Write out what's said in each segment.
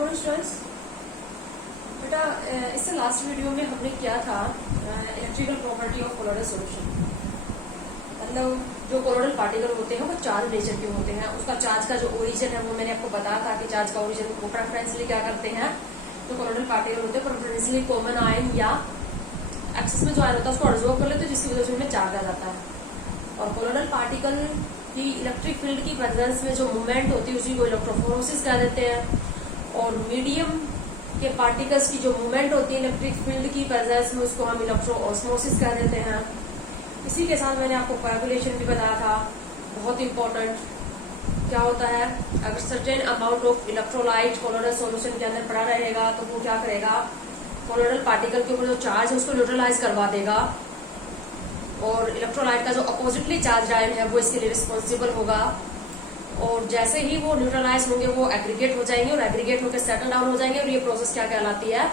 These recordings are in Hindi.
Morning students. बेटा इससे लास्ट वीडियो में हमने किया था electrical property of colloidal solution. मतलब जो कोलोइडल पार्टिकल होते हैं वो चार्ज नेचर के होते हैं। उसका चार्ज का जो ओरिजिन है वो मैंने आपको बताया था कि चार्ज का ओरिजिन वो प्रेफरेंसली क्या करते हैं, जो कोलोइडल पार्टिकल होते हैं प्रेफरेंसली कॉमन आयन या एक्सिस में जो आयन होता है उसको अब्जॉर्ब कर लेते हैं, जिसकी वजह से उनमें चार्ज आ जाता है। और कोलोइडल पार्टिकल की इलेक्ट्रिक फील्ड की प्रेजेंस में जो मूवमेंट होती है उसी को इलेक्ट्रोफोरेसिस कह देते हैं। और मीडियम के पार्टिकल्स की जो मूवमेंट होती है इलेक्ट्रिक फील्ड की प्रेजेंस में उसको हम इलेक्ट्रोऑस्मोसिस कह देते हैं। इसी के साथ मैंने आपको कोएगुलेशन भी बताया था, बहुत इंपॉर्टेंट। क्या होता है, अगर certain amount of electrolyte colloidal solution के अंदर पड़ा रहेगा तो वो क्या करेगा, कोलोइडल पार्टिकल के ऊपर जो चार्ज है उसको न्यूट्रलाइज करवा देगा। और इलेक्ट्रोलाइट का जो अपोजिटली चार्ज आयन है वो इसके लिए रिस्पॉन्सिबल होगा। और जैसे ही वो न्यूट्रलाइज होंगे वो एग्रीगेट हो जाएंगे और एग्रीगेट होकर सेटल डाउन हो जाएंगे। और ये प्रोसेस क्या कहलाती है,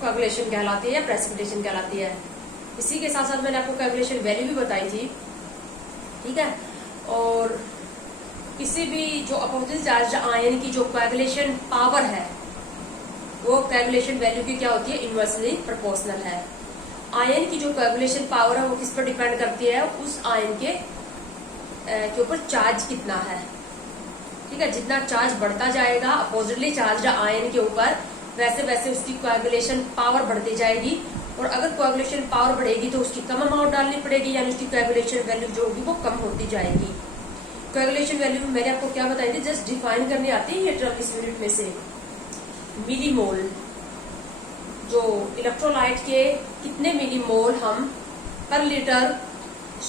कोएगुलेशन कहलाती है, प्रेसिपिटेशन कहलाती है। इसी के साथ साथ मैंने आपको कोएगुलेशन वैल्यू भी बताई थी, ठीक है। और किसी भी जो अपोजिट चार्ज आयन की जो कोएगुलेशन पावर है वो कोएगुलेशन वैल्यू की क्या होती है, इनवर्सली प्रोपोर्शनल है। आयन की जो कोएगुलेशन पावर है वो किस पर डिपेंड करती है, उस आयन के ऊपर चार्ज कितना है, ठीक है। जितना चार्ज बढ़ता जाएगा अपोजिटली चार्ज आयन के ऊपर वैसे वैसे उसकी कोएगुलेशन पावर बढ़ती जाएगी। और अगर कोएगुलेशन पावर बढ़ेगी तो उसकी कम अमाउंट डालनी पड़ेगी, यानी उसकी कोएगुलेशन वैल्यू जो होगी वो कम होती जाएगी। कोएगुलेशन वैल्यू मैंने आपको क्या बताई थी, जस्ट डिफाइन करनी आती है ये टर्म इस यूनिट में से। मिलीमोल, जो इलेक्ट्रोलाइट के कितने मिलीमोल हम पर लीटर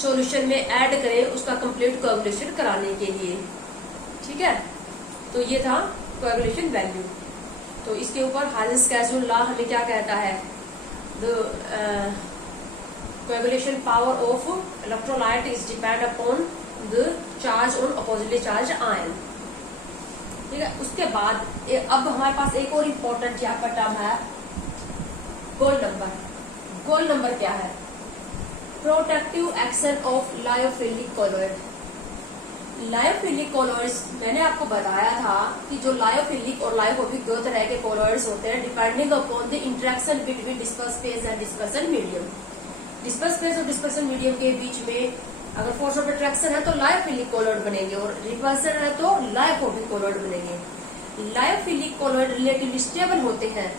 सॉल्यूशन में ऐड करें उसका कंप्लीट कोएगुलेशन कराने के लिए, ठीक है। तो ये था कोएगुलेशन वैल्यू। तो इसके ऊपर हार्जेस कैजुअल लॉ हमें क्या कहता है, the coagulation power of electrolyte is depend upon the charge on oppositely charge ion, ठीक है। उसके बाद अब हमारे पास एक और इम्पोर्टेंट यहाँ पर टर्म है, गोल नंबर। गोल नंबर क्या है, protective action of lyophilic colloid. Lyophilic colloids मैंने आपको बताया था कि जो लायोफिलिक और लायोफोबिक दो तरह के कोलोइड्स होते हैं depending upon the interaction between disperse phase and dispersion medium. Disperse phase और डिस्पर्सन मीडियम के बीच में अगर फोर्स ऑफ अट्रैक्शन है तो लायोफिलिक कोलोइड बनेंगे और रिपल्सन है तो लायोफोबिक कोलोइड बनेंगे। लायोफिलिक कोलोइड रिलेटिवली स्टेबल होते हैं,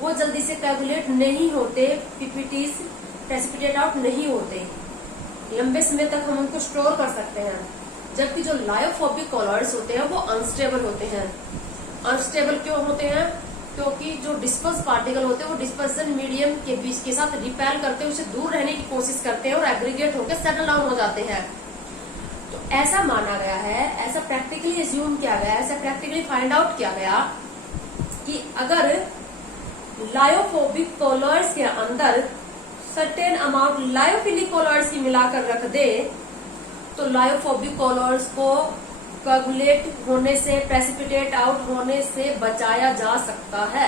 वो जल्दी से कोएगुलेट नहीं होते, पीपीटीज प्रेसिपिटेट आउट नहीं होते, लंबे समय तक हम उनको स्टोर कर सकते हैं। जबकि जो लायोफोबिक कोलोइड्स होते हैं वो अनस्टेबल होते हैं। अनस्टेबल क्यों होते हैं, क्योंकि जो डिस्पर्स पार्टिकल होते हैं वो डिस्पर्सन मीडियम के बीच के साथ रिपेल करते हैं, उससे दूर रहने की कोशिश करते हैं और एग्रीगेट होकर सेटल डाउन हो जाते हैं। तो ऐसा माना गया है, ऐसा प्रैक्टिकली एज्यूम किया गया, ऐसा प्रैक्टिकली फाइंड आउट किया गया कि अगर लायोफोबिक कोलोइड्स के अंदर सर्टेन अमाउंट लायोफिलिक कोलोइड्स की मिलाकर रख दे तो लायोफोबिक कोलोइड्स को कोएगुलेट होने से, प्रेसिपिटेट आउट होने से बचाया जा सकता है।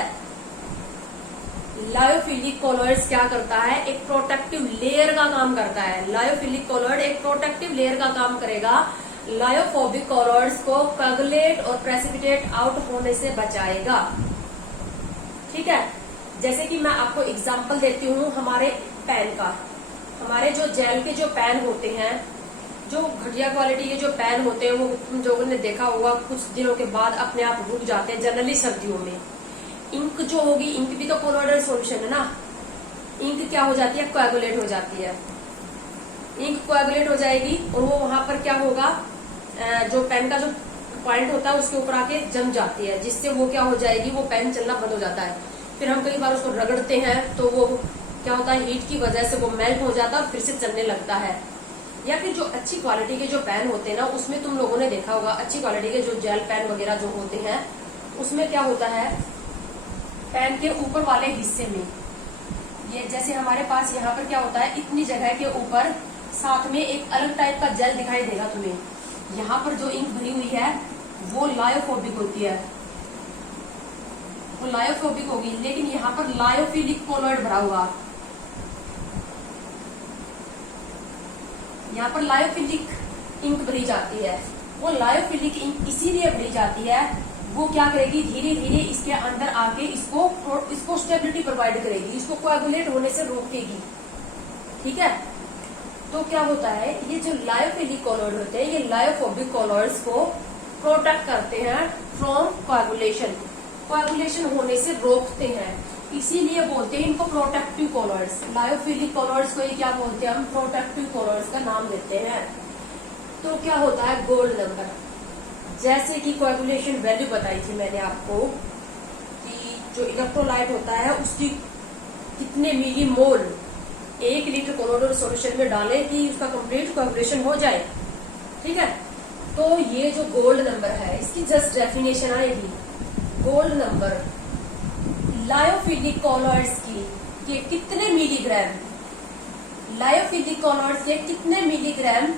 लायोफिलिक कोलोइड्स क्या करता है, एक प्रोटेक्टिव लेयर का काम करता है। लायोफिलिक कोलोइड एक प्रोटेक्टिव लेयर का काम करेगा, लायोफोबिक कोलोइड्स को कोएगुलेट और प्रेसिपिटेट आउट होने से बचाएगा, ठीक है। जैसे कि मैं आपको एग्जांपल देती हूँ हमारे पेन का। हमारे जो जेल के जो पेन होते हैं, जो घटिया क्वालिटी के जो पेन होते हैं वो तुम लोगों ने देखा होगा कुछ दिनों के बाद अपने आप रुक जाते हैं, जनरली सर्दियों में। इंक जो होगी, इंक भी तो कोलोइडल सॉल्यूशन है ना, इंक क्या हो जाती है, कोएगुलेट हो जाती है। इंक कोएगुलेट हो जाएगी और वो वहां पर क्या होगा, जो पेन का जो पॉइंट होता है उसके ऊपर आके जम जाती है, जिससे वो क्या हो जाएगी, वो पेन चलना बंद हो जाता है। फिर हम कई बार उसको रगड़ते हैं तो वो क्या होता है, हीट की वजह से वो मेल्ट हो जाता है और फिर से चलने लगता है। या फिर जो अच्छी क्वालिटी के जो पेन होते हैं ना, उसमें तुम लोगों ने देखा होगा अच्छी क्वालिटी के जो जेल पेन वगैरह जो होते हैं उसमें क्या होता है, पेन के ऊपर वाले हिस्से में ये जैसे हमारे पास यहाँ पर क्या होता है, इतनी जगह के ऊपर साथ में एक अलग टाइप का जेल दिखाई देगा तुम्हें। यहाँ पर जो इंक भरी हुई है वो लायोफोबिक होती है, वो लायोफोबिक होगी, लेकिन यहाँ पर लायोफिलिक कोलोइड भरा हुआ, यहाँ पर लायोफिलिक इंक भरी जाती है। वो लायोफिलिक इंक इसीलिए भरी जाती है वो क्या करेगी, धीरे धीरे इसके अंदर आके इसको स्टेबिलिटी प्रोवाइड करेगी, इसको कोएगुलेट होने से रोकेगी। ठीक है, तो क्या होता है, ये जो लायोफिलिक कॉलॉइड होते हैं, ये लायोफोबिक कॉलॉइड्स को प्रोटेक्ट करते हैं फ्रॉम कोएगुलेशन, कोएगुलेशन होने से रोकते हैं, इसीलिए बोलते हैं इनको प्रोटेक्टिव कॉलॉइड्स। लायोफिलिक कॉलॉइड्स को ये क्या बोलते हैं, हम प्रोटेक्टिव कॉलॉइड्स का नाम देते हैं। तो क्या होता है गोल्ड नंबर, जैसे कि कोएगुलेशन वैल्यू बताई थी मैंने आपको कि जो इलेक्ट्रोलाइट होता है उसकी कितने मिली मोल 1 लीटर कोलोइडल सॉल्यूशन में डालें कि उसका कंप्लीट कोएगुलेशन हो जाए। ठीक है, तो ये जो गोल्ड नंबर है इसकी जस्ट डेफिनेशन आएगी, गोल्ड नंबर लायोफिलिक कॉलॉइड्स की के कितने मिलीग्राम, लायोफिलिक कॉलॉइड्स के कितने milligram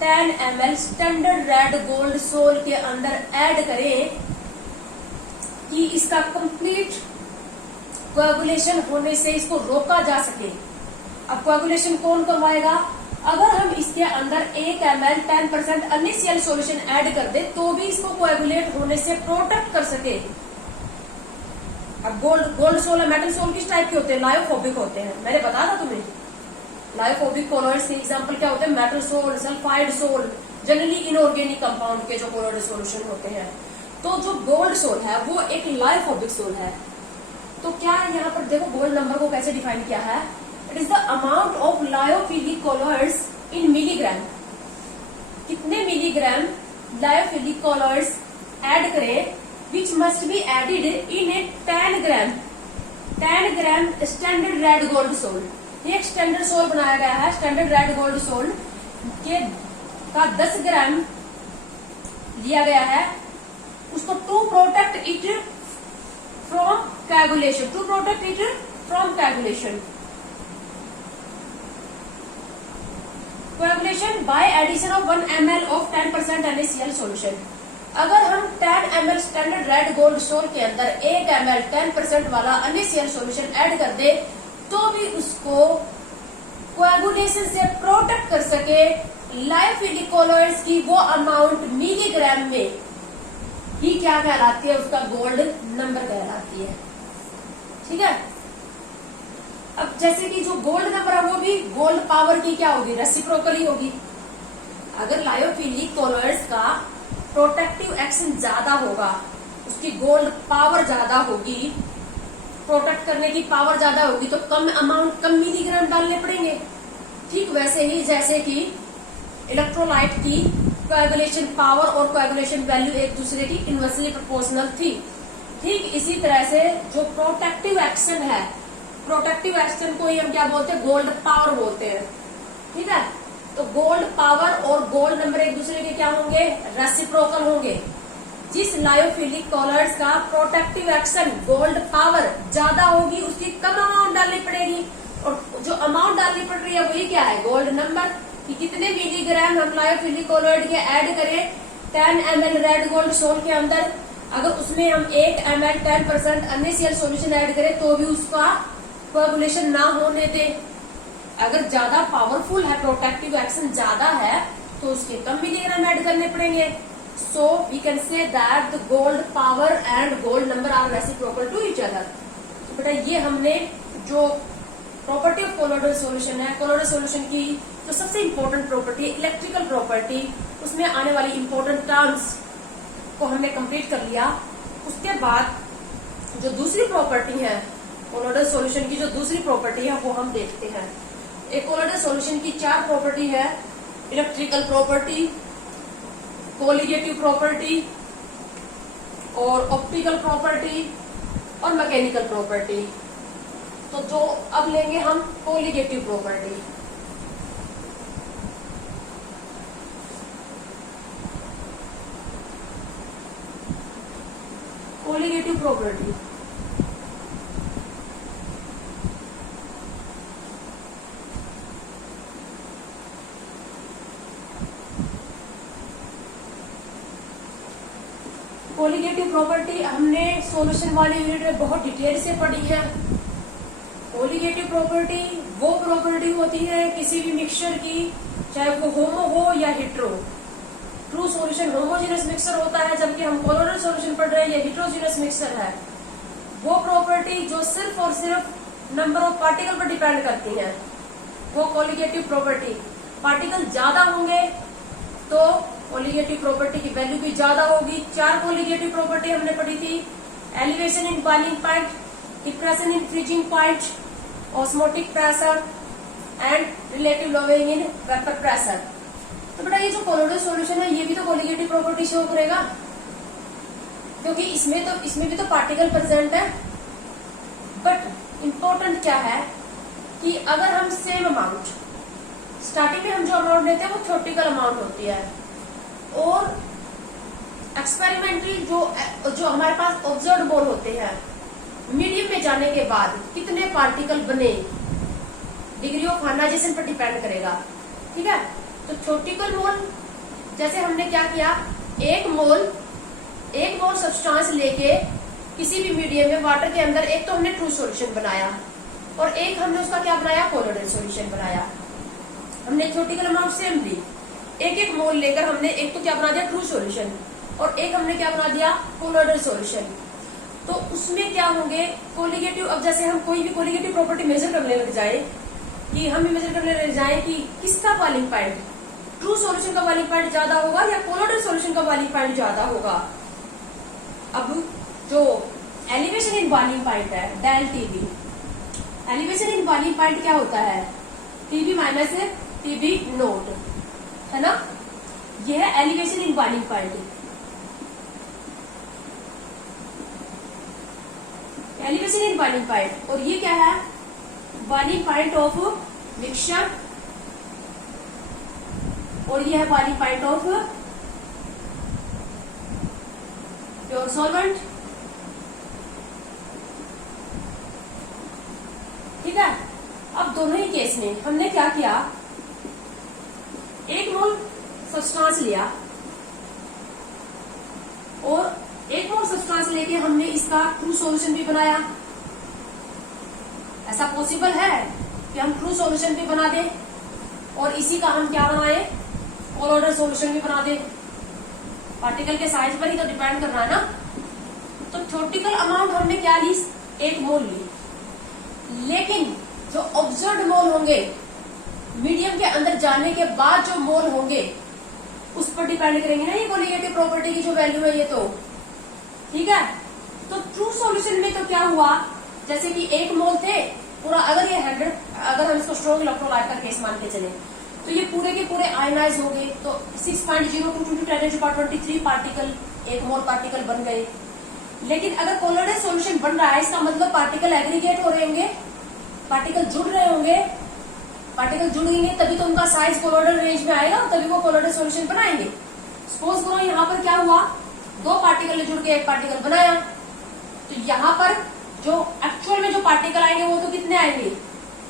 10 ml standard red gold sol के अंदर ऐड करें कि इसका कंप्लीट कोएगुलेशन होने से इसको रोका जा सके। अब कोएगुलेशन कौन करवाएगा, अगर हम इसके अंदर 1 ml 10% अनइनिशियल सॉल्यूशन ऐड कर दे तो भी इसको कोएगुलेट होने से प्रोटेक्ट कर सके। अब गोल्ड सोल और मेटल सोल किस टाइप के होते हैं, लायोफोबिक होते हैं, मैंने बताया था तुम्हें। लायोफोबिक कॉलॉइड्स के एग्जांपल क्या होते हैं, metal sol, sulphide sol, generally inorganic compound के जो कोलोइडल सॉल्यूशन होते हैं। तो जो गोल्ड सोल है वो एक लायोफोबिक सोल है। तो क्या यहाँ पर देखो गोल्ड नंबर को कैसे डिफाइन किया है, it is the amount of lyophilic colloids in milligram, कितने मिलीग्राम लायोफिलिक कॉलॉइड्स ऐड करें which must be added in a 10 gram standard red gold sol. एक स्टैंडर्ड सोल बनाया गया है, स्टैंडर्ड रेड गोल्ड सोल के का 10 ग्राम लिया गया है, उसको to protect it from coagulation, to protect it from coagulation, coagulation by addition of 1 ml of 10% NaCl solution. अगर हम 10 ml standard red gold sol के अंदर 1 ml 10% वाला NaCl सॉल्यूशन ऐड कर दे तो भी उसको कोएगुलेशन से प्रोटेक्ट कर सके। लायोफिलिक कॉलॉइड्स की वो अमाउंट मिलीग्राम में ही क्या कहलाती है, उसका गोल्ड नंबर कहलाती है। ठीक है, अब जैसे कि जो गोल्ड नंबर है वो भी गोल्ड पावर की क्या होगी, रेसिप्रोकली होगी। अगर लायोफिलिक कॉलॉइड्स का प्रोटेक्टिव एक्शन ज्यादा होगा, उसकी गोल्ड पावर ज्यादा होगी, प्रोटेक्ट करने की पावर ज्यादा होगी, तो कम अमाउंट, कम मिलीग्राम डालने पड़ेंगे। ठीक वैसे ही जैसे कि इलेक्ट्रोलाइट की कोएगुलेशन पावर और कोएगुलेशन वैल्यू एक दूसरे की इनवर्सली प्रोपोर्शनल थी, ठीक इसी तरह से जो प्रोटेक्टिव एक्शन है, प्रोटेक्टिव एक्शन को ही हम क्या बोलते हैं, गोल्ड पावर बोलते हैं। ठीक है, तो गोल्ड पावर और गोल्ड नंबर एक दूसरे के क्या होंगे, रेसिप्रोकल होंगे। जिस लायोफिलिक कॉलॉइड्स का प्रोटेक्टिव एक्शन गोल्ड पावर ज्यादा होगी उसकी कम अमाउंट डालनी पड़ेगी, और जो अमाउंट डालनी पड़ रही है वही क्या है, गोल्ड नंबर, कि कितने मिलीग्राम हम लायोफिलिक कॉलॉइड के ऐड करें 10 ml रेड गोल्ड सोल के अंदर। अगर उसमें हम 1 ml 10% NaCl सॉल्यूशन ऐड करें तो भी उसका कोएगुलेशन ना होने दें। अगर ज्यादा पावरफुल है, प्रोटेक्टिव एक्शन ज्यादा है, तो उसके कम मिलीग्राम ऐड करने पड़ेंगे। So we can say that the gold power and gold number are reciprocal to each other. तो बेटा ये हमने जो प्रॉपर्टी ऑफ कोलोइडल सॉल्यूशन है, कोलोइडल सॉल्यूशन की जो सबसे इंपॉर्टेंट प्रॉपर्टी है इलेक्ट्रिकल प्रॉपर्टी, उसमें आने वाली इंपॉर्टेंट टर्म्स को हमने कंप्लीट कर लिया। उसके बाद जो दूसरी प्रॉपर्टी है कोलोइडल सॉल्यूशन की, जो दूसरी प्रॉपर्टी है वो हम देखते हैं। एक कोलोइडल सॉल्यूशन की 4 प्रॉपर्टी है, इलेक्ट्रिकल प्रॉपर्टी, कोलिगेटिव प्रॉपर्टी और ऑप्टिकल प्रॉपर्टी और मैकेनिकल प्रॉपर्टी। तो जो अब लेंगे हम colligative property. Colligative property colligative property हमने सॉल्यूशन वाले यूनिट में बहुत डिटेल से पढ़ी है। कोलिगेटिव प्रॉपर्टी वो प्रॉपर्टी होती है किसी भी मिक्सचर की, चाहे वो होमो हो या hetero, true solution homogeneous mixture होता है, जबकि हम कोलोइडल सॉल्यूशन पढ़ रहे हैं ये हेटेरोजेनस मिक्सचर है। वो प्रॉपर्टी जो सिर्फ और सिर्फ नंबर ऑफ पार्टिकल पर डिपेंड करती है, वो कोलिगेटिव प्रॉपर्टी। पार्टिकल ज्यादा होंगे तो कोलिगेटिव प्रॉपर्टी की वैल्यू भी ज्यादा होगी। 4 कोलिगेटिव प्रॉपर्टी हमने पढ़ी थी, elevation in boiling point, depression in freezing point, osmotic pressure and relative lowering in vapour pressure. तो बेटा ये जो कोलोइडल सॉल्यूशन है ये भी तो कोलिगेटिव प्रॉपर्टी शो करेगा, क्योंकि इसमें भी तो पार्टिकल प्रेजेंट है। बट इंपॉर्टेंट क्या है कि अगर हम सेम अमाउंट, स्टार्टिंग में हम जो अमाउंट लेते हैं वो थ्योरेटिकल अमाउंट होती है, और एक्सपेरिमेंटल जो हमारे पास ऑब्जर्व मोल होते हैं, मीडियम में जाने के बाद कितने पार्टिकल बने, डिग्री ऑफ आयनाइजेशन पर डिपेंड करेगा। ठीक है, तो थ्योरेटिकल मोल जैसे हमने क्या किया, एक मोल सब्सटेंस लेके किसी भी मीडियम में वाटर के अंदर एक तो हमने ट्रू सॉल्यूशन बनाया और एक हमने उसका क्या बनाया, कोलोइडल सॉल्यूशन बनाया। हमने थ्योरेटिकल अमाउंट सेम ली, एक मोल लेकर हमने एक तो क्या बना दिया, ट्रू सॉल्यूशन, और एक हमने क्या बना दिया, कोलोइडल सॉल्यूशन। तो उसमें क्या होंगे कोलिगेटिव। अब जैसे हम कोई भी कोलिगेटिव प्रॉपर्टी मेजर करने लग जाए, कि हम मेजर करने लग जाए कि किसका बॉइलिंग पॉइंट, ट्रू सॉल्यूशन का बॉइलिंग पॉइंट ज्यादा होगा या कोलोइडल सॉल्यूशन का बॉइलिंग पॉइंट ज्यादा होगा। अब जो एलिवेशन इन बॉइलिंग पॉइंट है, del TB, elevation in boiling point क्या होता है, टीबी माइनस टीबी नोट, है ना। यह है elevation in boiling point. Elevation in boiling point, और ये क्या है, बॉइलिंग पॉइंट ऑफ मिक्सचर, और ये है boiling point of pure solvent. ठीक है, अब दोनों ही केस में हमने क्या किया, एक मोल सब्सटेंस लिया और एक मोल सब्सटेंस लेके हमने इसका ट्रू सॉल्यूशन भी बनाया। ऐसा पॉसिबल है कि हम ट्रू सॉल्यूशन भी बना दें और इसी का हम क्या बनाए, कोलोइडल सॉल्यूशन भी बना दें। पार्टिकल के साइज पर ही तो डिपेंड कर रहा है ना। तो थ्योरेटिकल अमाउंट हमने क्या ली, एक मोल ली, लेकिन जो ऑब्जर्व्ड मोल होंगे, मीडियम के अंदर जाने के बाद जो मोल होंगे उस पर डिपेंड करेंगे ना ये कोलिगेटिव प्रॉपर्टी की जो वैल्यू है ये तो। ठीक है, तो ट्रू सॉल्यूशन में तो क्या हुआ, जैसे कि एक मोल थे पूरा, अगर ये 100, अगर हम इसको स्ट्रॉन्ग इलेक्ट्रोलाइट का केस मान के चले तो ये पूरे के पूरे आयनाइज हो गए, तो 6.02 × 10⁻23 पार्टिकल, एक मोल पार्टिकल बन गए। लेकिन अगर कोलोइडल सॉल्यूशन बन रहा है इसका मतलब पार्टिकल एग्रीगेट हो रहे होंगे, पार्टिकल जुड़ रहे होंगे, पार्टिकल जुड़ेंगे तभी तो उनका साइज कोलोइडल रेंज में आएगा, तभी वो कोलोइडल सॉल्यूशन बनाएंगे। सपोज करो यहाँ पर क्या हुआ, 2 पार्टिकल जुड़ के एक पार्टिकल बनाया, तो यहाँ पर जो एक्चुअल में जो पार्टिकल आएंगे वो तो कितने आएंगे,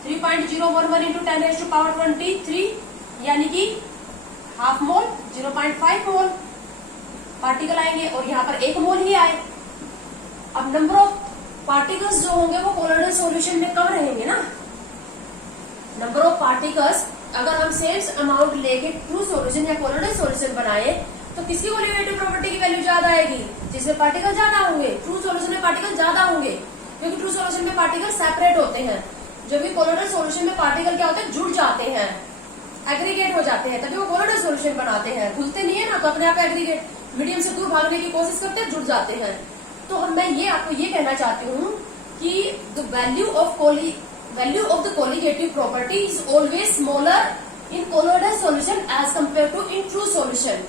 3.011 × 10⁻23 यानी कि हाफ मोल, 0.5 मोल पार्टिकल आएंगे, और यहाँ पर 1 मोल ही आए। अब नंबर ऑफ पार्टिकल्स जो होंगे वो कोलोइडल सॉल्यूशन में कम रहेंगे ना। नंबर ऑफ पार्टिकल्स अगर हम सेम अमाउंट लेके ट्रू सॉल्यूशन या कोलोइडल सॉल्यूशन बनाए तो किसकी कोलिगेटिव प्रॉपर्टी की वैल्यू ज्यादा आएगी, जिसमें पार्टिकल ज्यादा होंगे। ट्रू सॉल्यूशन में पार्टिकल ज्यादा होंगे क्योंकि ट्रू सॉल्यूशन में पार्टिकल सेपरेट होते हैं, जबकि कोलोइडल सॉल्यूशन में पार्टिकल क्या होते हैं, जुड़ जाते हैं, एग्रीगेट हो जाते हैं, तभी वो कोलोइडल सॉल्यूशन बनाते हैं। घुलते नहीं है ना, तो अपने आप एग्रीगेट, मीडियम से दूर भागने की कोशिश करते हैं, जुड़ जाते हैं। तो मैं ये आपको ये कहना चाहती हूँ कि the value of the colligative property is always smaller in colloidal solution as compare to in true solution.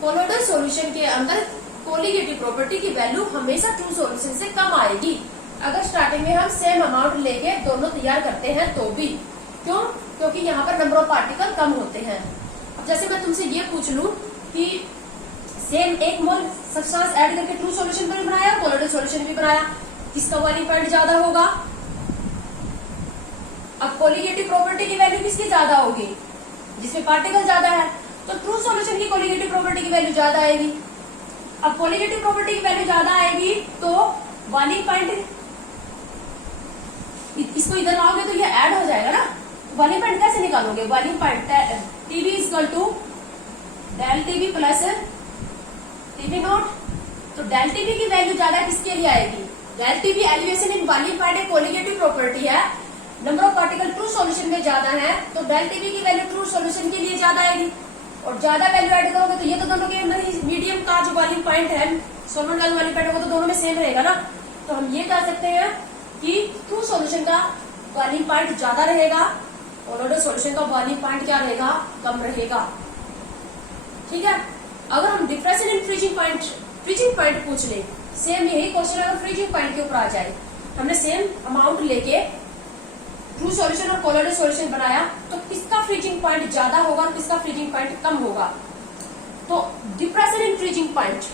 Colloidal solution के अंदर कोलिगेटिव प्रॉपर्टी की वैल्यू हमेशा ट्रू सॉल्यूशन से कम आएगी, अगर स्टार्टिंग में हम सेम अमाउंट लेके दोनों तैयार करते हैं तो भी। क्यों? क्योंकि यहाँ पर नंबर ऑफ पार्टिकल कम होते हैं। अब जैसे मैं तुमसे ये पूछ लूं कि सेम 1 मोल सब्सटेंस ऐड करके ट्रू सॉल्यूशन भी बनाया और कोलोइडल सॉल्यूशन भी बनाया, किसका बॉइलिंग पॉइंट ज्यादा होगा? अब कोलिगेटिव प्रॉपर्टी की वैल्यू किसकी ज्यादा होगी, जिसमें पार्टिकल ज्यादा है, तो ट्रू सॉल्यूशन की कोलिगेटिव प्रॉपर्टी की वैल्यू ज्यादा आएगी। अब कोलिगेटिव प्रॉपर्टी की वैल्यू ज्यादा आएगी तो बॉइलिंग पॉइंट, इसको इधर लाओगे तो ये ऐड हो जाएगा ना। बॉइलिंग पॉइंट कैसे निकालोगे? Boiling point TB equal to del TB plus TB not. तो डेल टीबी की वैल्यू ज्यादा किसके लिए आएगी? Del TB elevation in boiling point एक कोलिगेटिव प्रॉपर्टी है, number of particle true solution में ज्यादा है, तो डेल टीबी की वैल्यू ट्रू सॉल्यूशन के लिए ज्यादा आएगी। और ज्यादा वैल्यू ऐड करोगे तो ये तो दोनों के मीडियम का जो बॉइलिंग पॉइंट है, सॉल्वेंट वाला बॉइलिंग पॉइंट होगा, तो दोनों में सेम रहेगा ना। तो हम ये कह सकते हैं कि ट्रू सॉल्यूशन का बॉइलिंग पॉइंट ज्यादा रहेगा, कोलोइडल सॉल्यूशन का बॉइलिंग पॉइंट क्या रहेगा? कम रहेगा। ठीक है। अगर हम डिफरेंस इन फ्रीजिंग पॉइंट पूछ ले, सेम यही क्वेश्चन अगर फ्रीजिंग पॉइंट के ऊपर आ जाए, हमने सेम अमाउंट लेके ट्रू सॉल्यूशन और कोलोइडल सॉल्यूशन बनाया, तो किसका फ्रीजिंग पॉइंट ज्यादा होगा और किसका फ्रीजिंग पॉइंट कम होगा? तो डिप्रेशन इन फ्रीजिंग पॉइंट,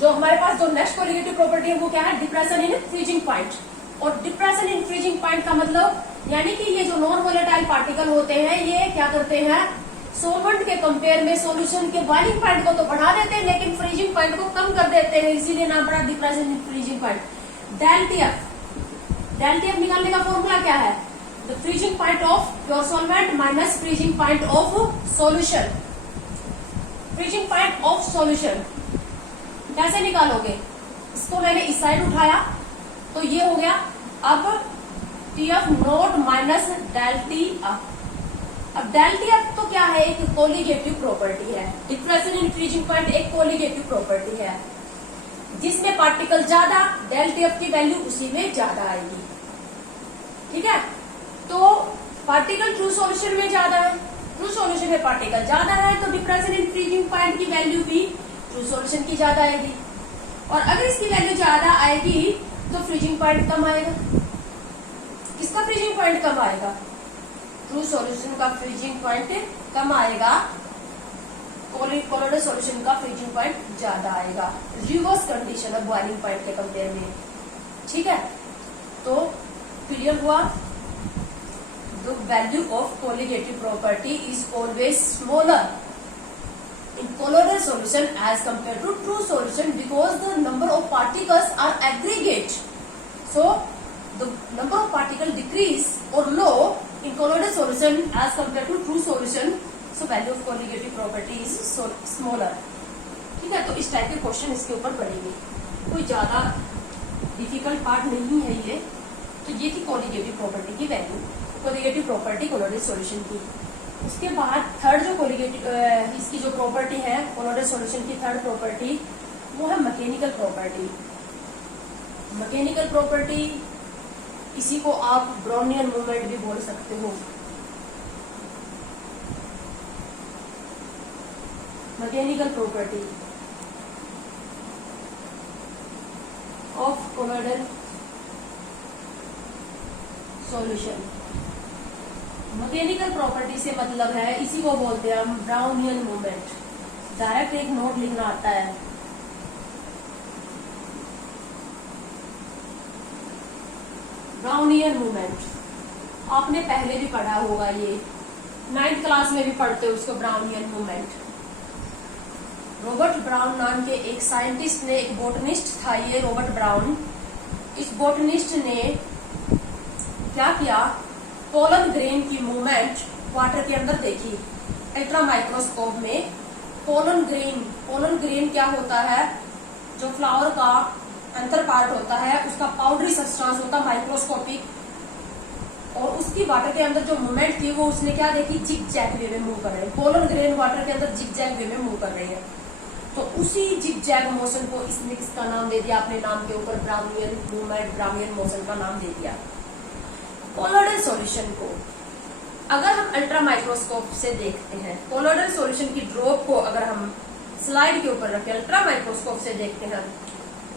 जो हमारे पास जो नेक्स्ट कोलिगेटिव प्रॉपर्टी है वो क्या है? Depression in freezing point. और डिप्रेशन इन फ्रीजिंग पॉइंट का मतलब यानी कि ये जो नॉन वोलेटाइल पार्टिकल होते हैं ये क्या करते हैं? सोलवेंट के कंपेयर में सॉल्यूशन के बॉइलिंग पॉइंट को तो बढ़ा देते हैं लेकिन फ्रीजिंग पॉइंट को कम कर देते हैं, इसीलिए नाम पड़ा depression in freezing point. Del TF निकालने का फॉर्मूला क्या है? The freezing point of pure solvent minus freezing point of solution. Freezing point of solution कैसे निकालोगे? इसको मैंने इस साइड उठाया तो ये हो गया। अब TF not minus del T up. अब डेल टी अप तो क्या है? एक कोलिगेटिव प्रॉपर्टी है। डिप्रेशन इन फ्रीजिंग पॉइंट एक कोलिगेटिव प्रॉपर्टी है, जिसमें पार्टिकल ज्यादा, डेल टी अप की वैल्यू उसी में ज्यादा आएगी। ठीक है। तो पार्टिकल ट्रू सॉल्यूशन में ज्यादा है, ट्रू सॉल्यूशन में पार्टिकल ज्यादा है, तो डिप्रेशन इन फ्रीजिंग पॉइंट की वैल्यू भी ट्रू सॉल्यूशन की ज्यादा आएगी। और अगर इसकी वैल्यू ज्यादा आएगी तो फ्रीजिंग पॉइंट कम आएगा। किसका फ्रीजिंग पॉइंट कम आएगा? ट्रू सॉल्यूशन का फ्रीजिंग पॉइंट कम आएगा, कोलोइडल सॉल्यूशन का फ्रीजिंग पॉइंट ज्यादा आएगा। रिवर्स कंडीशन है बॉइलिंग पॉइंट के कंपेयर में। ठीक है। तो क्लियर हुआ? The value of colligative property is always smaller in colloidal solution as compared to true solution because the number of particles are aggregate. So the number of particle decrease or low in colloidal solution as compared to true solution. So value of colligative property is so smaller. ठीक है। तो इस टाइप के क्वेश्चन इसके ऊपर पड़ेंगे, कोई ज्यादा डिफिकल्ट पार्ट नहीं है ये। तो ये थी कोलिगेटिव प्रॉपर्टी की value, colligative property colloidal solution की। उसके बाद थर्ड जो कोलिगेटिव इसकी जो प्रॉपर्टी है कोलोइडल सॉल्यूशन की थर्ड प्रॉपर्टी वो है मैकेनिकल प्रॉपर्टी। मैकेनिकल प्रॉपर्टी इसी को आप ब्राउनियन मूवमेंट भी बोल सकते हो। Mechanical property of colloidal solution. Mechanical property से मतलब है, इसी को बोलते हैं हम ब्राउनियन मूवमेंट। डायरेक्ट एक नोट लिखना आता है। ब्राउनियन मूवमेंट आपने पहले भी पढ़ा होगा, ये 9th क्लास में भी पढ़ते हो उसको, ब्राउनियन मूवमेंट। रॉबर्ट ब्राउन नाम के एक साइंटिस्ट ने, एक बोटनिस्ट था ये रॉबर्ट ब्राउन। इस बोटनिस्ट ने क्या किया? पोलन ग्रेन की मूवमेंट वाटर के अंदर देखी अल्ट्रा माइक्रोस्कोप में। पोलन ग्रेन क्या होता है? जो फ्लावर का अंतर पार्ट होता है उसका पाउडरी सब्सटेंस होता है माइक्रोस्कोपिक, और उसकी वाटर के अंदर जो मूवमेंट थी वो उसने क्या देखी? जिग जैग वे में मूव कर रहे हैं। पोलन ग्रेन वाटर के अंदर जिग जैग वे में मूव कर रहे हैं। तो उसी जिग जैग मोशन को इसने किसका नाम दे दिया? अपने नाम के ऊपर ब्राउनियन मूवमेंट, ब्राउनियन मोशन का नाम दे दिया। कोलोइडल सॉल्यूशन को अगर हम अल्ट्रा माइक्रोस्कोप से देखते हैं, कोलोइडल सॉल्यूशन की ड्रॉप को अगर हम स्लाइड के ऊपर रखें अल्ट्रा माइक्रोस्कोप से देखते हैं,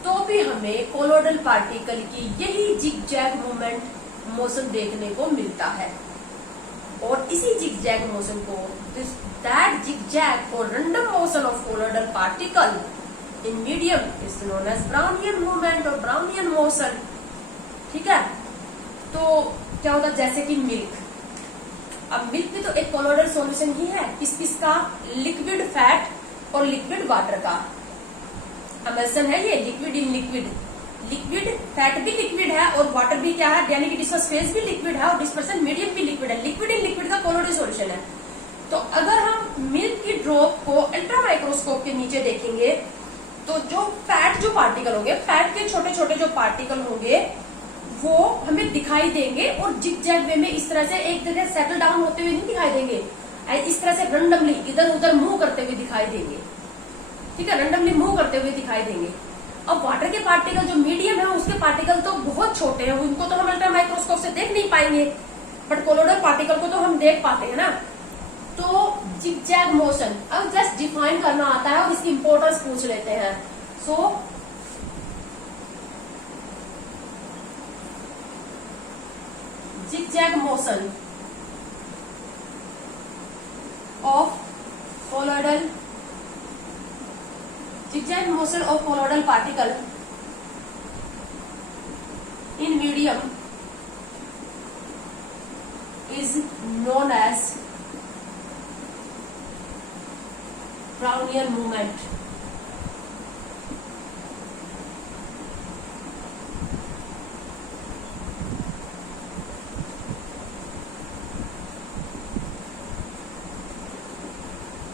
तो भी हमें कोलोइडल पार्टिकल की यही जिग-जैग मूवमेंट मोशन देखने को मिलता है। और इसी जिग-जैग मोशन को, दैट जिग-जैग और random motion of colloidal particle in medium is known as Brownian movement और ब्राउनियन मोशन। ठीक है। तो क्या होता है? जैसे कि मिल्क, अब मिल्क भी तो एक कोलोइडल सॉल्यूशन ही है। किसका? लिक्विड फैट और लिक्विड वाटर का अमल्सन है ये, liquid in liquid. Liquid fat भी लिक्विड है और वाटर भी क्या है? यानी कि डिस्पर्स फेज भी लिक्विड है और डिस्पर्सन मीडियम भी लिक्विड है। लिक्विड इन लिक्विड का कोलोइडल सॉल्यूशन है। तो अगर हम आप मिल्क की ड्रॉप को अल्ट्रा माइक्रोस्कोप के नीचे देखेंगे तो जो फैट जो पार्टिकल होंगे, फैट के छोटे छोटे जो पार्टिकल होंगे वो हमें दिखाई देंगे और जिग-जैग वे में इस तरह से एक जगह सेटल डाउन होते हुए नहीं दिखाई देंगे, इस तरह से रैंडमली इधर उधर मूव करते हुए दिखाई देंगे। ठीक है, रैंडमली मूव करते हुए दिखाई देंगे। अब वाटर के पार्टिकल जो मीडियम है उसके पार्टिकल तो बहुत छोटे हैं, उनको तो हम अल्ट्रा माइक्रोस्कोप से देख नहीं पाएंगे, बट कोलोइडल पार्टिकल को तो हम देख पाते हैं ना। तो जिग-जैग मोशन अब जस्ट डिफाइन करना आता है और इसकी इंपॉर्टेंस पूछ लेते हैं। सो zigzag motion of colloidal particle in medium is known as Brownian movement.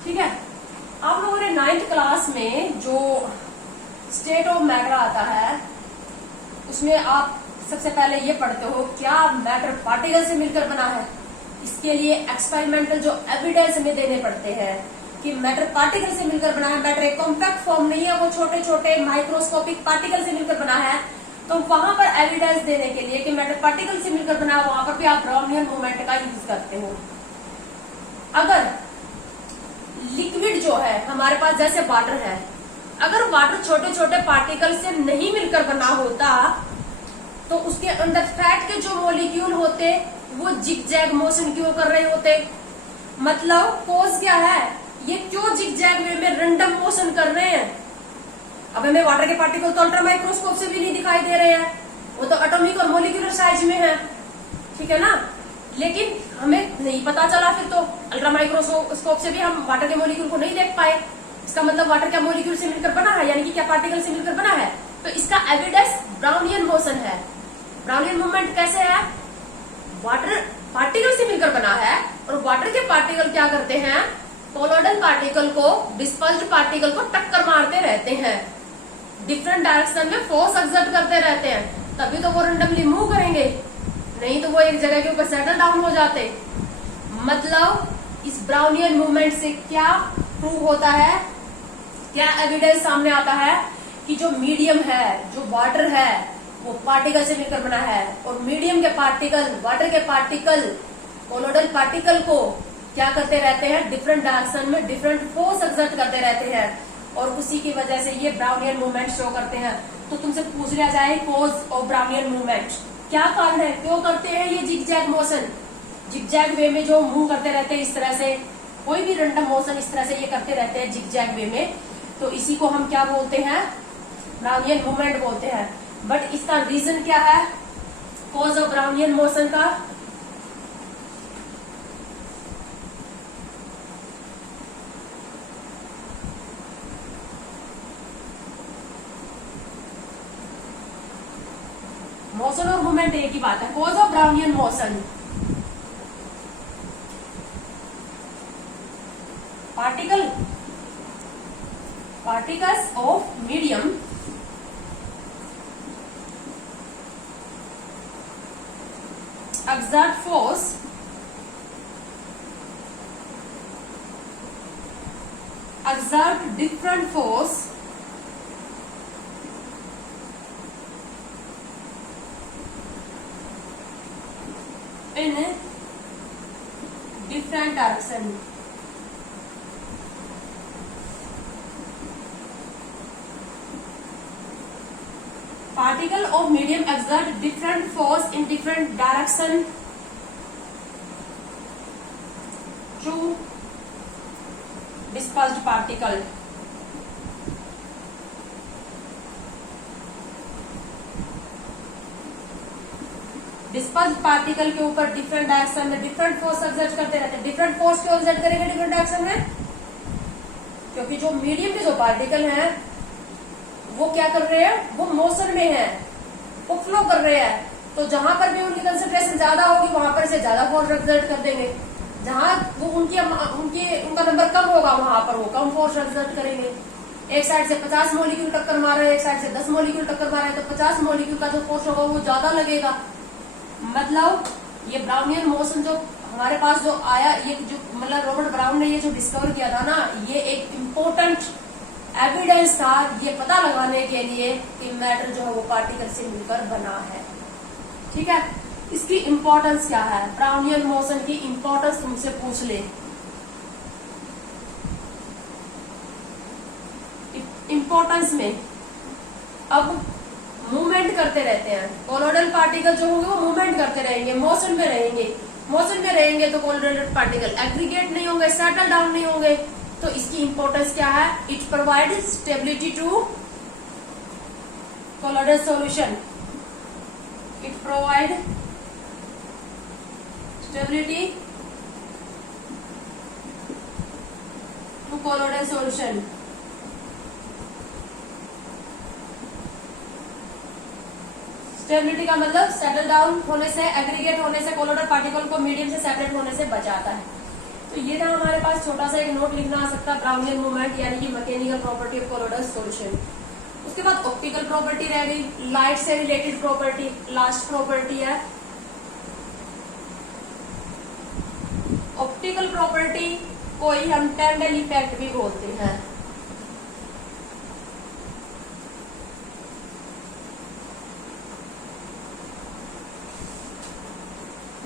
ठीक है, आप लोगों ने 9th क्लास में जो स्टेट ऑफ मैटर आता है उसमें आप सबसे पहले ये पढ़ते हो क्या मैटर पार्टिकल से मिलकर बना है। इसके लिए एक्सपेरिमेंटल जो एविडेंस हमें देने पड़ते हैं कि मैटर पार्टिकल से मिलकर बना है, मैटर एक कॉम्पैक्ट फॉर्म नहीं है, वो छोटे छोटे माइक्रोस्कोपिक पार्टिकल से मिलकर बना है। तो वहां पर एविडेंस देने के लिए कि मैटर पार्टिकल से मिलकर बना है, वहां पर भी आप ब्राउनियन मूवमेंट का यूज करते हो। अगर लिक्विड जो है हमारे पास जैसे वाटर है, अगर वाटर छोटे छोटे पार्टिकल से नहीं मिलकर बना होता तो उसके अंदर फैट के जो मॉलिक्यूल होते वो जिग-जैग मोशन क्यों कर रहे होते। मतलब कोज क्या है, ये क्यों जिग-जैग वे में रैंडम मोशन कर रहे हैं। अब हमें वाटर के पार्टिकल तो अल्ट्रा माइक्रोस्कोप से भी नहीं दिखाई दे रहे हैं, वो तो एटॉमिक और मॉलिक्यूलर साइज में है। ठीक है ना, लेकिन हमें नहीं पता चला, फिर तो अल्ट्रा माइक्रोस्कोप से भी हम वाटर के मॉलिक्यूल को नहीं देख पाए। इसका मतलब वाटर क्या मॉलिक्यूल से मिलकर बना है, यानी कि क्या पार्टिकल से मिलकर बना है। तो इसका एविडेंस ब्राउनियन मोशन है। ब्राउनियन मूवमेंट कैसे है, वाटर पार्टिकल से मिलकर बना है और वाटर के पार्टिकल क्या करते हैं, कोलोइडल पार्टिकल को डिस्पर्स्ड पार्टिकल को टक्कर मारते रहते हैं, डिफरेंट डायरेक्शन में फोर्स एक्सर्ट करते रहते हैं, तभी तो वो रैंडमली मूव करेंगे, नहीं तो वो एक जगह के ऊपर सेटल डाउन हो जाते। मतलब इस ब्राउनियन मूवमेंट से क्या प्रूव होता है, क्या एविडेंस सामने आता है कि जो मीडियम है, जो वाटर है, वो पार्टिकल से मिलकर बना है और मीडियम के पार्टिकल, वाटर के पार्टिकल कोलोइडल पार्टिकल को क्या करते रहते हैं, डिफरेंट डायरेक्शन में डिफरेंट फोर्स एक्सर्ट करते रहते हैं और उसी की वजह से ये ब्राउनियन मूवमेंट शो करते हैं। तो तुमसे पूछ लिया जाए कॉज ऑफ ब्राउनियन मूवमेंट, क्या कारण है, क्यों करते हैं ये जिग-जैग मोशन। जिग-जैग वे में जो मूव करते रहते हैं इस तरह से, कोई भी रैंडम मोशन इस तरह से ये करते रहते हैं जिग-जैग वे में, तो इसी को हम क्या बोलते हैं, ब्राउनियन मूवमेंट बोलते हैं। बट इसका रीजन क्या है, कॉज ऑफ ब्राउनियन मोशन का, मोशन और मूवमेंट एक ही बात है। Cause of Brownian motion, particles of medium exert force different force in different direction. Particle of medium exert different force in different direction to dispersed particle. Dispersed particle के ऊपर डिफरेंट डायरेक्शन में डिफरेंट फोर्स एक्सर्ट करते रहते हैं। डिफरेंट फोर्स क्यों एक्सर्ट करेंगे डिफरेंट डायरेक्शन में, क्योंकि जो मीडियम के जो पार्टिकल हैं वो क्या कर रहे हैं, वो मोशन में है, वो फ्लो कर रहे हैं। तो जहां पर भी उनकी कंसंट्रेशन ज्यादा होगी वहां पर से ज्यादा फोर्स एक्सर्ट कर देंगे, जहां वो उनका नंबर कम होगा वहां पर वो कम फोर्स एक्सर्ट करेंगे। एक साइड से 50 मॉलिक्यूल टक्कर मार रहा है, एक साइड से 10 मॉलिक्यूल टक्कर मार रहा है, तो 50 मॉलिक्यूल का जो फोर्स होगा वो ज्यादा लगेगा। मतलब ये ब्राउनियन मोशन जो हमारे पास जो आया, ये जो मतलब रॉबर्ट ब्राउन ने ये जो डिस्कवर किया था ना, ये एक इम्पोर्टेंट एविडेंस था ये पता लगाने के लिए कि मैटर जो है वो पार्टिकल से मिलकर बना है। ठीक है, इसकी इंपॉर्टेंस क्या है, ब्राउनियन मोशन की इंपॉर्टेंस तुमसे पूछ ले। इंपॉर्टेंस में अब मूवमेंट करते रहते हैं कोलोइडल पार्टिकल जो होंगे वो मूवमेंट करते रहेंगे, मोशन में रहेंगे। मोशन में रहेंगे तो कोलोइडल पार्टिकल एग्रीगेट नहीं होंगे, सेटल डाउन नहीं होंगे। तो इसकी इंपॉर्टेंस क्या है, it provide stability to colloidal solution. It provide stability to colloidal solution. Stability का मतलब सेटल डाउन होने से, एग्रीगेट होने से, कोलोइडल पार्टिकल को मीडियम से सेपरेट होने से बचाता है। तो ये था हमारे पास छोटा सा एक नोट लिखना आ सकता है, ब्राउनियन मूवमेंट यानी कि mechanical property of colloidal solution. उसके बाद ऑप्टिकल प्रॉपर्टी रह गई, लाइट से रिलेटेड प्रॉपर्टी लास्ट प्रॉपर्टी है। ऑप्टिकल प्रॉपर्टी को ही हम टेंडल इफेक्ट भी बोलते हैं।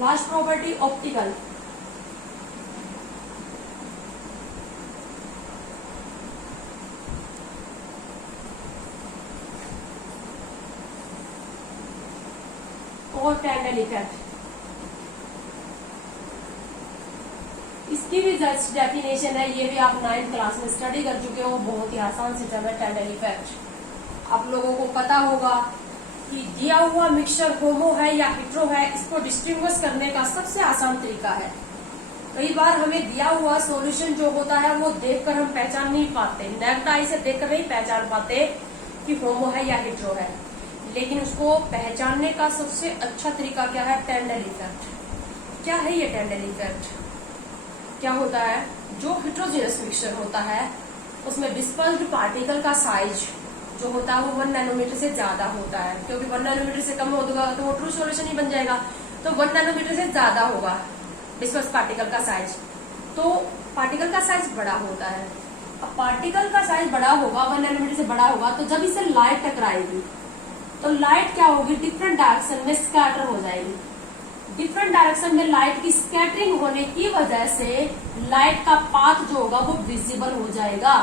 Last property optical. और टेंडल इफेक्ट, इसकी भी जस्ट डेफिनेशन है, ये भी आप 9th क्लास में स्टडी कर चुके हो, बहुत ही आसान से टर्म है टेंडल इफेक्ट। आप लोगों को पता होगा कि दिया हुआ मिक्सचर होमो है या हेट्रो है, इसको डिस्टिंग्विश करने का सबसे आसान तरीका है। कई बार हमें दिया हुआ सॉल्यूशन जो होता है वो देखकर हम पहचान नहीं पाते, नेक्ड आई से देखकर नहीं पहचान पाते कि होमो है या हेट्रो है, लेकिन उसको पहचानने का सबसे अच्छा तरीका क्या है, टेंडल इफेक्ट। क्या है ये टेंडल इफेक्ट? क्या होता है, जो हेट्रोजीनियस मिक्सचर होता है उसमें डिस्पर्स्ड पार्टिकल का साइज जो होता है वो 1 नैनोमीटर से ज्यादा होता है, क्योंकि 1 नैनोमीटर से कम होगा तो वो ट्रू सॉल्यूशन ही बन जाएगा। तो 1 नैनोमीटर से ज्यादा होगा डिस्पर्स पार्टिकल का साइज, तो पार्टिकल का साइज बड़ा होता है। अब पार्टिकल का साइज बड़ा होगा, 1 नैनोमीटर से बड़ा होगा, तो जब इसे लाइट टकराएगी तो लाइट क्या होगी, डिफरेंट डायरेक्शन में स्कैटर हो जाएगी। डिफरेंट डायरेक्शन में लाइट की स्कैटरिंग होने की वजह से लाइट का पाथ जो होगा वो विजिबल हो जाएगा।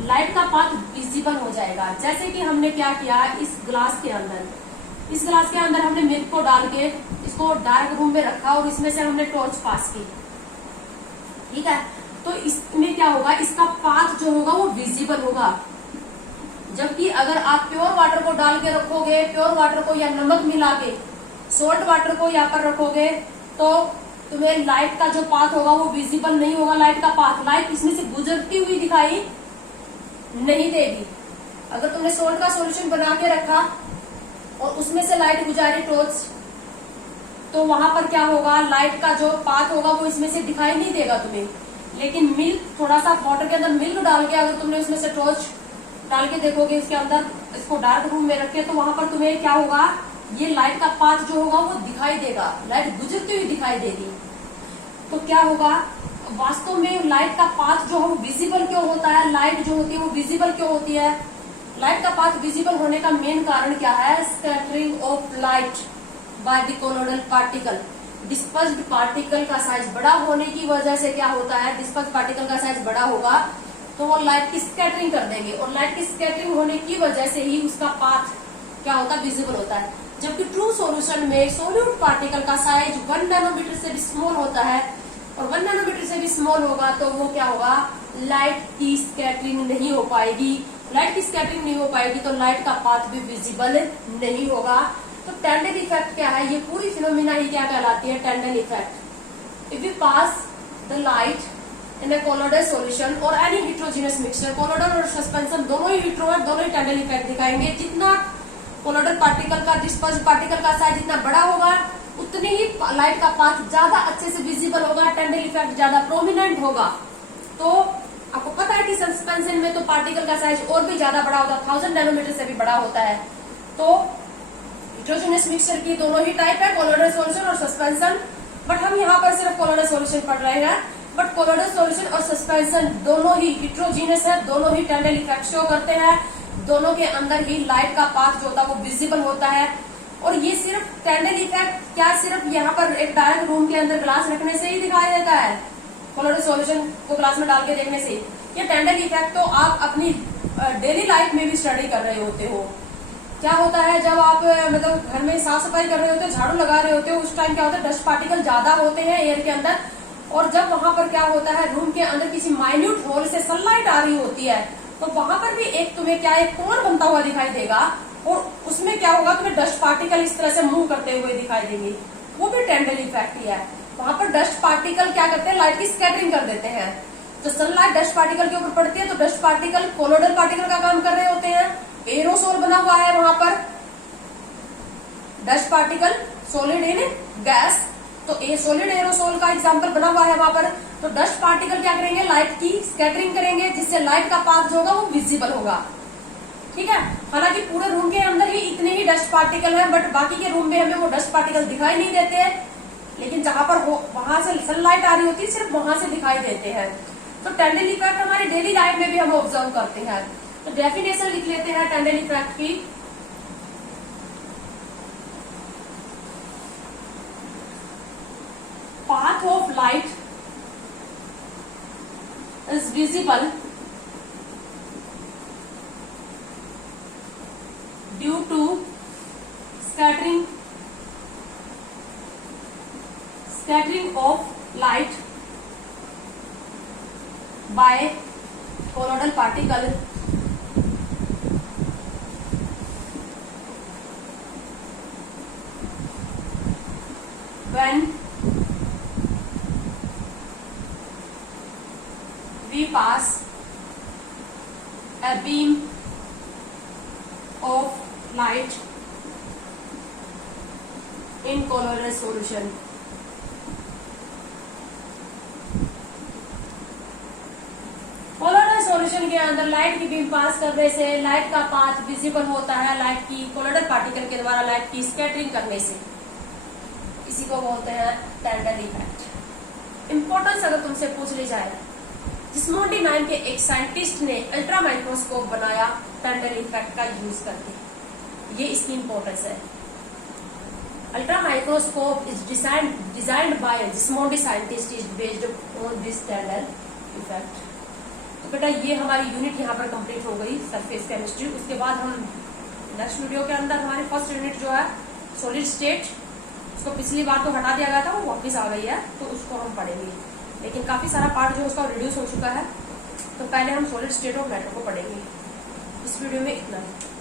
लाइट का पाथ विजिबल हो जाएगा। जैसे कि हमने क्या किया, इस ग्लास के अंदर हमने मिल्क को डाल के इसको डार्क रूम में रखा और इसमें से हमने टॉर्च पास की, ठीक है। तो इसमें क्या होगा, इसका पाथ जो होगा वो विजिबल होगा। जबकि अगर आप प्योर वाटर को डाल के रखोगे, प्योर वाटर को या नमक मिला के सोल्ट वाटर को यहाँ पर रखोगे, तो तुम्हें लाइट का जो पाथ होगा वो विजिबल नहीं होगा। लाइट का पाथ, लाइट इसमें से गुजरती हुई दिखाई नहीं देगी। अगर तुमने सोल्ट का सॉल्यूशन बना के रखा और उसमें से लाइट गुजारी टॉर्च, तो वहां पर क्या होगा, लाइट का जो पाथ होगा वो इसमें से दिखाई नहीं देगा तुम्हें। लेकिन मिल्क, थोड़ा सा वाटर के अंदर मिल्क डाल के अगर तुमने उसमें से टॉर्च डाल के देखोगे उसके अंदर, इसको डार्क रूम में रखे, तो वहां पर तुम्हें क्या होगा, ये लाइट का पाथ जो होगा वो दिखाई देगा, लाइट गुजरती हुई दिखाई देगी। तो क्या होगा, वास्तव में लाइट का पाथ जो है वो विजिबल क्यों होता है, लाइट जो होती है वो विजिबल क्यों होती है? लाइट का पाथ विजिबल होने का मेन कारण क्या है, scattering of light by the colloidal particle. Dispersed particle का साइज बड़ा होने की वजह से क्या होता है, डिस्पर्स्ड पार्टिकल का साइज बड़ा होगा तो वो लाइट की स्कैटरिंग कर देंगे, और लाइट की स्कैटरिंग होने की वजह से ही उसका पाथ क्या होता है, विजिबल होता है। जबकि ट्रू सॉल्यूशन में सोल्यूट पार्टिकल का साइज 1 नैनोमीटर से भी स्मॉल होता है, और 1 नैनोमीटर से भी स्मॉल होगा तो वो क्या होगा, लाइट की स्कैटरिंग नहीं हो पाएगी। लाइट की स्कैटरिंग नहीं हो पाएगी तो लाइट का पाथ भी विजिबल नहीं होगा। तो टेंडल इफेक्ट क्या है, ये पूरी फिनोमिना ही क्या कहलाती है, Tyndall effect. If you pass the light in a colloidal solution और एनी हेट्रोजीनियस मिक्सचर, कोलोइडल और सस्पेंशन दोनों ही हेट्रो है, दोनों ही टेंडल इफेक्ट दिखाएंगे। जितना कोलोइडल पार्टिकल का, डिस्पर्स्ड पार्टिकल का साइज जितना बड़ा होगा, उतनी ही लाइट का पाथ ज्यादा अच्छे से विजिबल होगा, टनल इफेक्ट ज्यादा प्रोमिनेंट होगा। तो आपको पता है कि सस्पेंशन में तो पार्टिकल का साइज और भी ज्यादा बड़ा होता है, 1000 नैनोमीटर से भी बड़ा होता है। तो हेटेरोजेनियस मिक्सचर की दोनों ही टाइप है, कोलोइडल सॉल्यूशन और सस्पेंशन। बट हम यहाँ पर सिर्फ कोलोइडल सॉल्यूशन पढ़ रहे हैं। बट कोलोइडल सॉल्यूशन और सस्पेंशन दोनों ही हेटेरोजेनियस है, दोनों ही टनल इफेक्ट शो करते हैं, दोनों के अंदर ही लाइट का पाथ जो होता है वो विजिबल होता है। और ये सिर्फ टनल इफेक्ट क्या सिर्फ यहाँ पर एक डायरेक्ट रूम के अंदर ग्लास रखने से ही दिखाई देता है, कोलोइडल सॉल्यूशन को ग्लास में डाल के देखने से? ये टनल इफेक्ट तो आप अपनी डेली लाइफ में भी स्टडी कर रहे होते हो। क्या होता है जब आप मतलब घर में साफ सफाई कर रहे होते हो, झाड़ू लगा रहे होते हो, उस टाइम क्या होता है डस्ट पार्टिकल ज्यादा होते हैं एयर के अंदर। और जब वहां पर क्या होता है रूम के अंदर किसी माइन्यूट होल से सनलाइट आ रही होती है, तो वहां पर भी एक तुम्हें क्या एक कोन बनता हुआ दिखाई देगा, और उसमें क्या होगा तुम्हें डस्ट पार्टिकल इस तरह से मूव करते हुए दिखाई देंगे। वो भी टनल इफेक्ट ही है। वहां पर डस्ट पार्टिकल क्या करते हैं, लाइट की स्कैटरिंग कर देते हैं। तो सनलाइट डस्ट पार्टिकल के ऊपर पड़ती है तो डस्ट पार्टिकल कोलोइडल पार्टिकल का काम कर रहे होते हैं। एरोसोल बना हुआ है वहां पर, dust particle solid in gas, तो सॉलिड एरोसोल का एग्जांपल बना हुआ है वहां पर। तो डस्ट पार्टिकल क्या करेंगे, लाइट की स्कैटरिंग करेंगे, जिससे लाइट का पाथ जो होगा वो विजिबल होगा। ठीक है, हालांकि पूरे रूम के अंदर ही इतने ही डस्ट पार्टिकल है, बट बाकी के रूम में हमें वो डस्ट पार्टिकल दिखाई नहीं देते, लेकिन जहां पर हो वहां से सनलाइट आ रही होती है सिर्फ वहां से दिखाई देते हैं। तो टनल इफेक्ट हमारी डेली लाइफ में भी हम ऑब्जर्व करते हैं। तो डेफिनेशन लिख लेते हैं टनल इफेक्ट की। Path of light is visible due to scattering of light by colloidal particle when we pass a beam of light in colloidal solution. Colloidal solution के अंदर लाइट की बीम पास करने से लाइट का पाथ विजिबल होता है, लाइट की कोलोइडल पार्टिकल के द्वारा लाइट की स्कैटरिंग करने से। इसी को बोलते हैं टनल इफेक्ट। इंपॉर्टेंस अगर तुमसे पूछ ली जाए, जिस्मोंडी नाम के एक साइंटिस्ट ने अल्ट्रा माइक्रोस्कोप बनाया टनल इफेक्ट का यूज करके, ये इसकी इंपॉर्टेंस है। Ultra microscope is designed by Zsigmondy scientist is based on this tunnel effect. तो बेटा ये हमारी यूनिट यहाँ पर कंप्लीट हो गई सरफेस केमिस्ट्री। उसके बाद हम नेक्स्ट वीडियो के अंदर हमारी फर्स्ट यूनिट जो है सॉलिड स्टेट, उसको पिछली बार तो हटा दिया गया था, वो वापस आ गई है, तो उसको हम पढ़ेंगे। लेकिन काफी सारा पार्ट जो उसका रिड्यूस हो चुका है, तो पहले हम सॉलिड स्टेट ऑफ मैटर को पढ़ेंगे। इस वीडियो में इतना ही।